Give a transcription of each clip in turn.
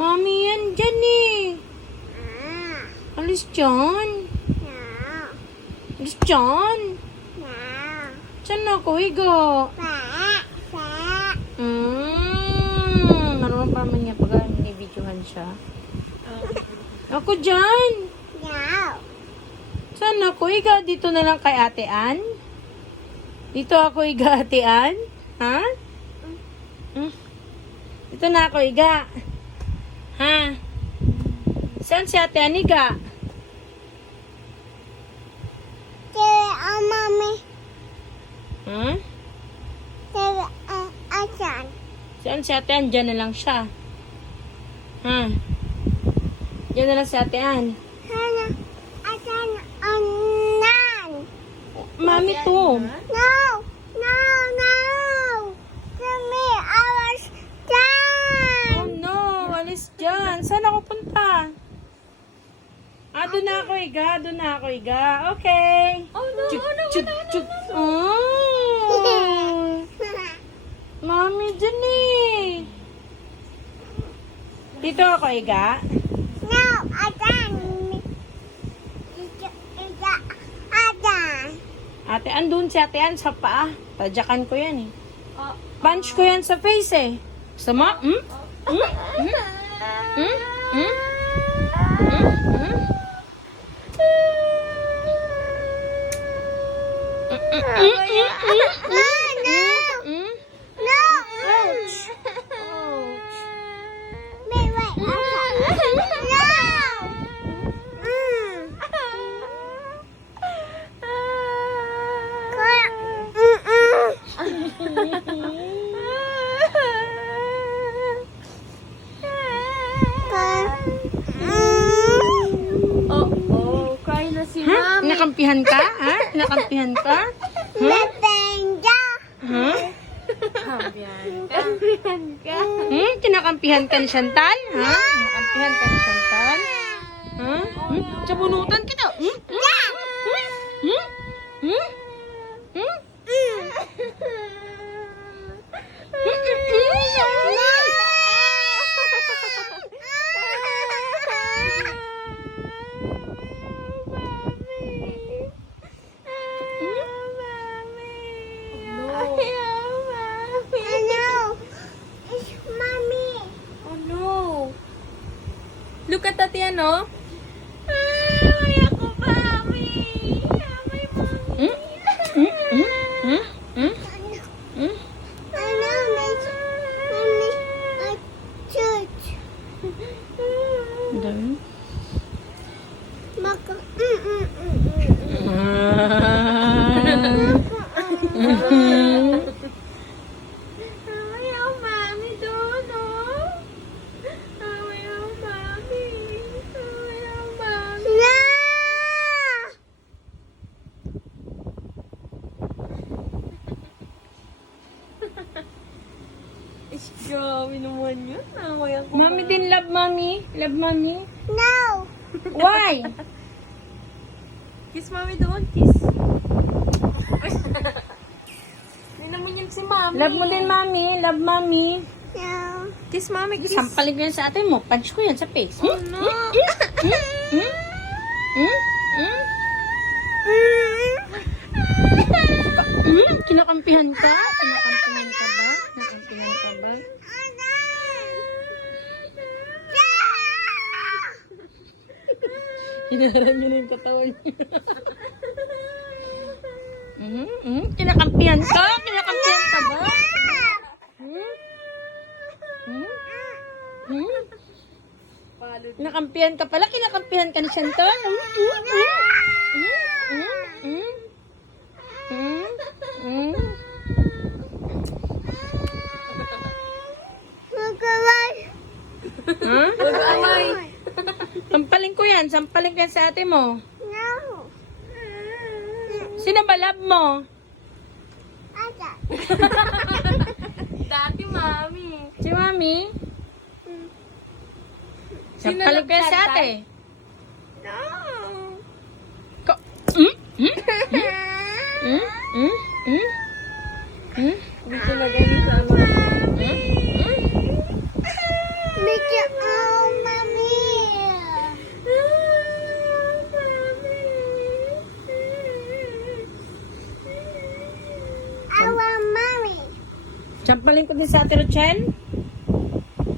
Mami, yan dyan eh. Alis dyan. Alis dyan. Saan ako higa? Naroon pa man niya pag nibidyohan siya. Ako dyan. Saan ako higa? Dito na lang kay Ate Ann? Dito ako higa, Ate Ann? Ha? Dito na ako higa. Ha? Saan si Ate Ann higa? Mami. Ha? Asan? Saan si Ate Ann? Diyan na lang siya. Ha? Diyan na lang si Ate Ann. Sana. Asan? Anan. Mami to. No. No. No. Kami. Awas dyan. Oh no, alis dyan. Saan ako punta? Doon na ako higa. Doon na ako higa. Okay. Oh no, Chuk, oh no, chuk, no, no, chuk. no. Oh. Mami, dyan eh. Dito ako higa. No. Asan? Asan? Ate Ann, doon si Ate Ann sa paa. Tadyakan ko yan eh. Oh, Punch ko yan sa face eh. Sama? No. Ouch! Wait. No. oh, cry na si Ha? Mami. Nakampihan ka? Ha? Nakampihan ka? Mapenda. Ha? Kampihan ka. Kinakampihan ka ni Chantal? Ha? Kinakampihan ka ni Chantal? Ha? Sabunutan kita? Ano? It's mommy. Oh no. Look at Tatiana, no? Ay, ako, Mami. Ay, Mami. Ano? Mommy. A church. Maka. Ay, oh, Mami doon, oh. Ay, oh, Mami. Ay, oh, Mami. No! Is grabe naman yun. Naway ako. Mami din love Mami. Love Mami. No! Why? Kiss Mami doon, kiss. Hindi naman yun si Mami. Love mo din Mami. Love Mami. No. Kiss Mami, kiss. Sampalin ko yan sa ate mo. Punch ko yan sa face. Oh, no. Kinakampihan ka? Kinakampihan ka ba? Kinakampihan ka ba? Hinaharap niyo na yung katawan niyo. Kinakampihan ka? Kinakampihan ka ba? Kinakampihan ka pala? Kinakampihan ka ni Chantal? Magkawal. Ha? Mag-away. Sampalin ko yan. Sampalin ko yan sa ate mo. No. Sino ba love mo? Ada. Dati, Mami. Si Mami? Sampalin ko yan sa ate. No. Ko- Hindi ko magaling sa ano. Medyo Sampalin ko din sa Ate Rochelle.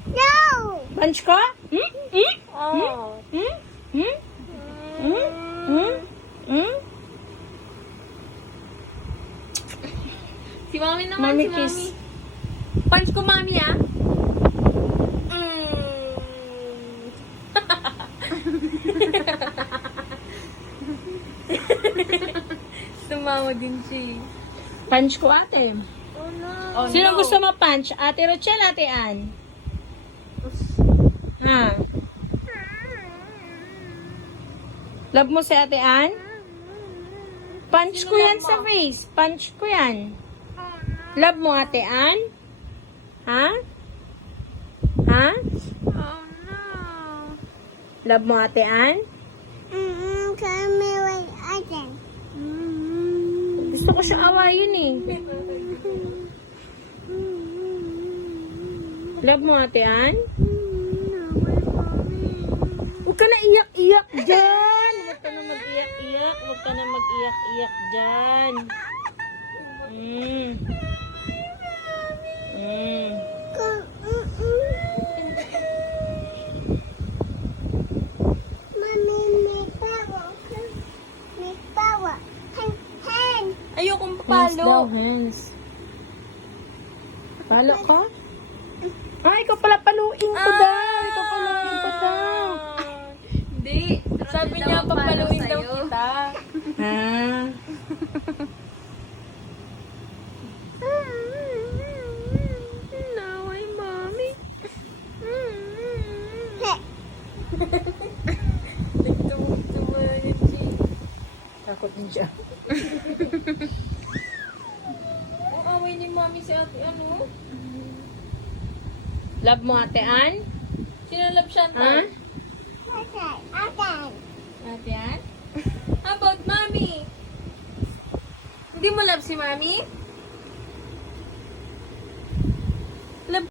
No! Punch ko? Hmm? Hmm? Oh. Hmm? Hmm? Hmm? Hmm? Hmm? Si Mami naman, Mami si kiss. Mami. Punch ko, Mami, ah. Tumawa din siya. Punch ko, ate. Oh no. Oh, Sino no. gusto mo punch? Ate Rochelle, Ate Ann? Ha? Love mo si Ate Ann? Punch Sino ko yan love sa mo? face. Punch ko yan. Love mo Ate Ann? Ha? Ha? Oh no. Love mo Ate Ann? Kami wait again. Gusto ko siya awayin eh. Love mo Ate Ann? Huwag ka na iyak-iyak dyan. Huwag ka na mag-iyak-iyak. Huwag ka na mag-iyak-iyak dyan. Mm. Mm. Mommy, may power. May power. Hand. Ayokong Hands daw, papalo. hands. Palo ka? Ah, ikaw pala paluin ko daw. Ikaw paluin ko daw. Hindi. Sabi niya, papaluin daw kita. Ah. Naway, Mami. Nagtuwa niya siya. Takot din siya. Ang away ni Mami si ate, ano? Love mo Ate Ann? Sinalab siya Ha? Okay, again. Ate Ann? How about Mami? Hindi mo love si Mami?